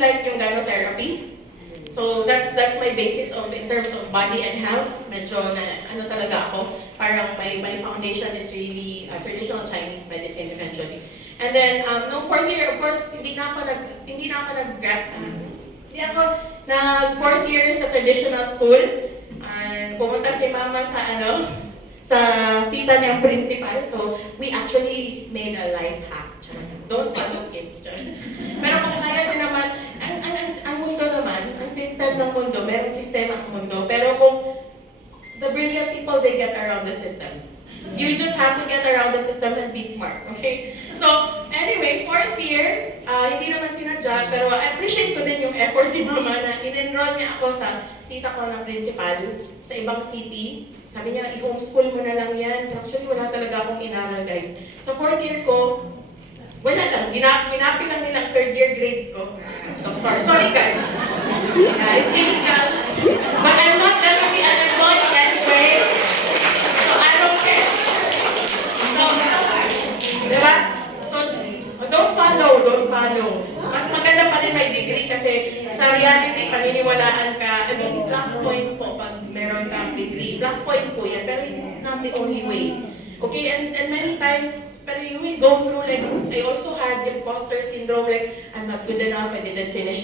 like yung gynotherapy. So that's my basis of in terms of body and health. Medyo na ano talaga ako. Parang my foundation is really traditional Chinese medicine eventually. And then no fourth year, of course, hindi na ako nag fourth year sa traditional school. And pumunta si mama sa sa tita niyang principal. So we actually made a life hack. Don't follow kids. Pero kung kaya nyo naman, ang mundo naman, ang system ng mundo, merong sistema ang mundo. Pero kung the brilliant people, they get around the system. You just have to get around the system and be smart, okay? So, anyway, fourth year, hindi naman sinadya, pero I appreciate ko din yung effort ni mama na in-enroll niya ako sa tita ko na principal sa ibang city. Sabi niya, i-homeschool mo na lang yan. Actually, wala talaga akong inaral, guys. Sa fourth year ko, wala lang, ginapi lang nila third year grades ko. Doctor, sorry guys. I think, but I'm not gonna be unemployed anyway. So I don't care. So, diba? So, don't follow. Mas maganda pa rin may degree kasi sa reality, paniniwalaan ka. I mean, plus points po pag meron kang degree. Plus points po yan, pero it's not the only way. Okay, and many times, pero you will go through, like, I also had imposter syndrome, like, I'm not good enough, I didn't finish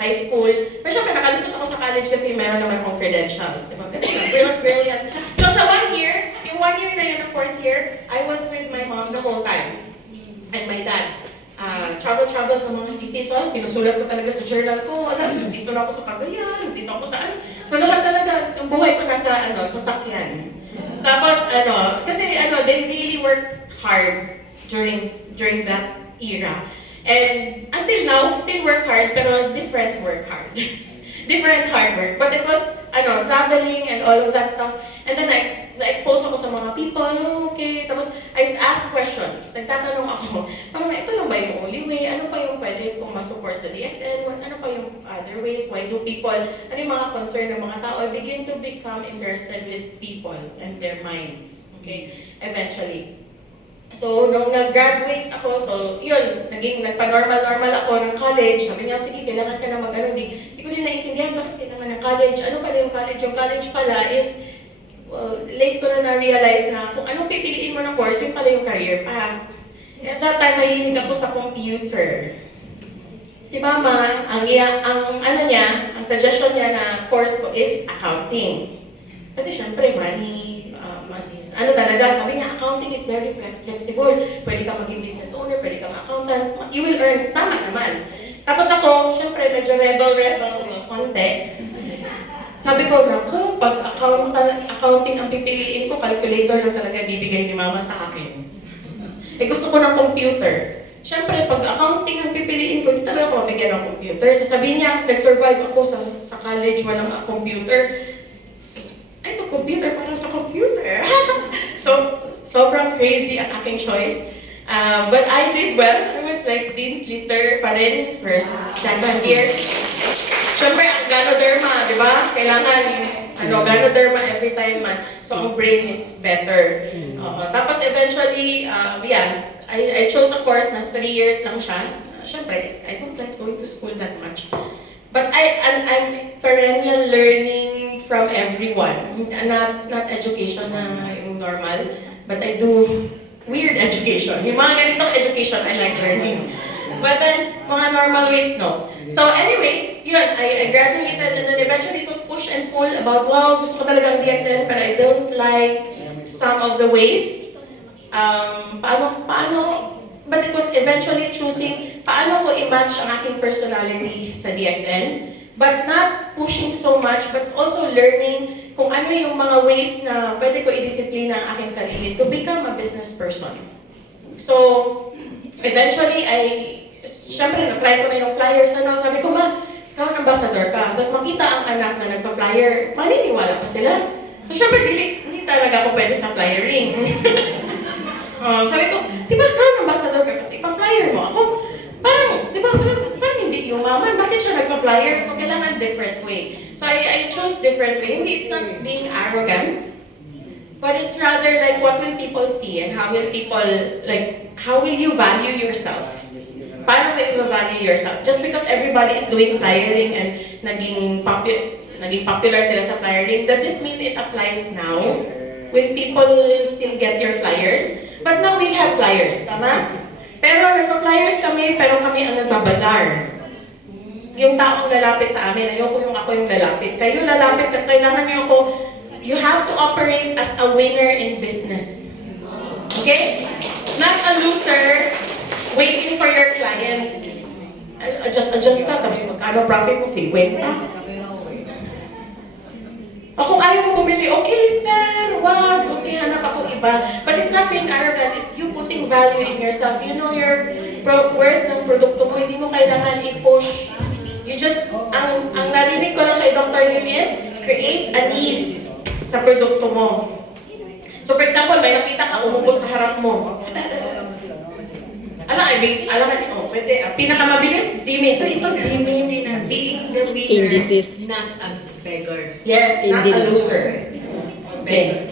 high school. Pero syempre, nakalusot ako sa college kasi meron naman akong credentials. Diba? Brilliant. So sa 1 year, yung 1 year na yun, na fourth year, I was with my mom the whole time. And my dad. Travel sa mga cities. So, sinusulat ko talaga sa journal ko. Dito na ako sa Cagayan, dito ako sa So lahat talaga, yung buhay ko nasa sasakyan. Tapos, kasi they really worked hard during that era. And until now, still work hard, pero different work hard. Different hard work. But it was, traveling and all of that stuff. And then, na-expose ako sa mga people, okay. Tapos, I asked questions. Nagtatanong ako, parang ito lang ba yung only way? Ano pa yung pwede kong ma-support sa DXN? Ano pa yung other ways? Why do people, ano yung mga concern ng mga tao? I begin to become interested with people and their minds, okay, eventually. So, nung nag-graduate ako, so, yun, nagpa-normal ako ng college. Sabi niya, sige, kailangan ka na Hindi ko din naiintindihan, bakit kailangan ng college? Ano pala yung college? Yung college pala is, late ko na na-realize na kung anong pipiliin mo na course, yun pala yung career path. At that time, mahilig ako sa computer. Si mama, ang suggestion niya na course ko is accounting. Kasi syempre, money, sabi niya, accounting is very flexible. Pwede ka maging business owner, pwede ka accountant, you will earn, tama naman. Tapos ako, syempre, medyo rebel, konti. Sabi ko, naku, pag accounting ang pipiliin ko, calculator lang talaga bibigay ni mama sa akin. Gusto ko ng computer. Siyempre, pag accounting ang pipiliin ko, hindi talaga ako mabigyan ng computer. Sasabihin niya, nag-survive ako sa college, walang computer. Ay, ito, computer para sa computer. So, sobrang crazy ang aking choice. But I did well. I was like Dean's Lister pa rin, first, second year. Siyempre, ang ganoderma, di ba? Kailangan, ganoderma every time man. So, ang brain is better. Tapos, eventually, I chose a course na 3 years lang siya. Siyempre, I don't like going to school that much. But I'm perennial learning from everyone. Not education na yung normal, but I do weird education. Yung mga ganitong education, I like learning. But then, mga normal ways, no. So anyway, yun, I graduated and then eventually it was push and pull about, wow, gusto ko talagang DXN, but I don't like some of the ways. But it was eventually choosing paano ko i-match ang aking personality sa DXN, but not pushing so much, but also learning kung ano yung mga ways na pwede ko i-disiplina ang aking sarili to become a business person. So, eventually, syempre, na-try ko na yung flyers, sabi ko ba, ikaw ang ambassador ka, tapos makita ang anak na nagpa-flyer, maniniwala pa sila. So, syempre, hindi talaga ako pwede sa flyering. Sabi ko, di ba ikaw ang ambassador ka kasi pa-flyer mo? Ako, parang, di ba, parang hindi yung mama, bakit siya nagpa-flyer? So, kailangan different way. So, I chose different way. Hindi, it's not being arrogant, but it's rather like, what will people see and how will you value yourself? Paano mo i-value value yourself. Just because everybody is doing flyering and naging popular sila sa flyering, doesn't mean it applies now. Will people still get your flyers? But now we have flyers, tama? Pero nagpa-flyers kami, pero kami ang nagbabazar. Yung taong lalapit sa amin, ayoko yung ako yung lalapit. Kayo lalapit, kailangan niyo ako, you have to operate as a winner in business. Okay? Not a loser waiting for your client. Adjust ka, tapos magkano profit mo, 50. O kung ayaw mo bumili, okay sir, wag, okay, hanap ako iba. But it's not being arrogant, it's you putting value in yourself. You know your worth ng produkto mo, hindi mo kailangan i-push. You just, ang narinig ko lang kay Dr. Lim is, create a need sa produkto mo. So for example, may nakita ka, umubos sa harap mo. Alam mo, pwede, pinakamabilis, Zimi. Ito, Zimi. Being the winner, Indices. not a beggar. Yes, not a loser. Beg.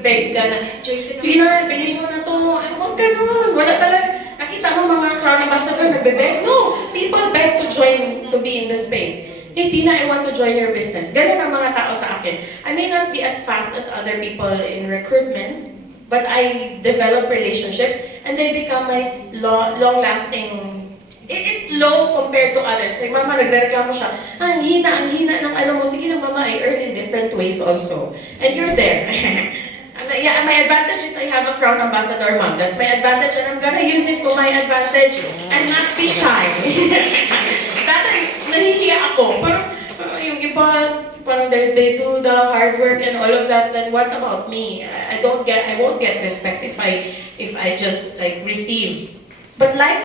Beg ka na. Joy, Sino, bilhin mo na to. Ay, huwag ganun. Wala talaga. Nakita mo mga crown ambassador nagbe-beg? No. People beg to join, to be in the space. Hey, Tina, I want to join your business. Ganun ang mga tao sa akin. I may not be as fast as other people in recruitment, but I develop relationships and they become my long-lasting. It's low compared to others. Like mama, nagre-reklamo siya, ang hina ng ano mo. Sige na mama, I earn in different ways also. And you're there. Yeah, my advantage is I have a Crown Ambassador, mom. That's my advantage and I'm gonna use it to my advantage and not be shy. Dati, nahihiya ako. Parang yung iba, parang they do the hard work and all of that, then what about me? I won't get respect if I just like receive. But life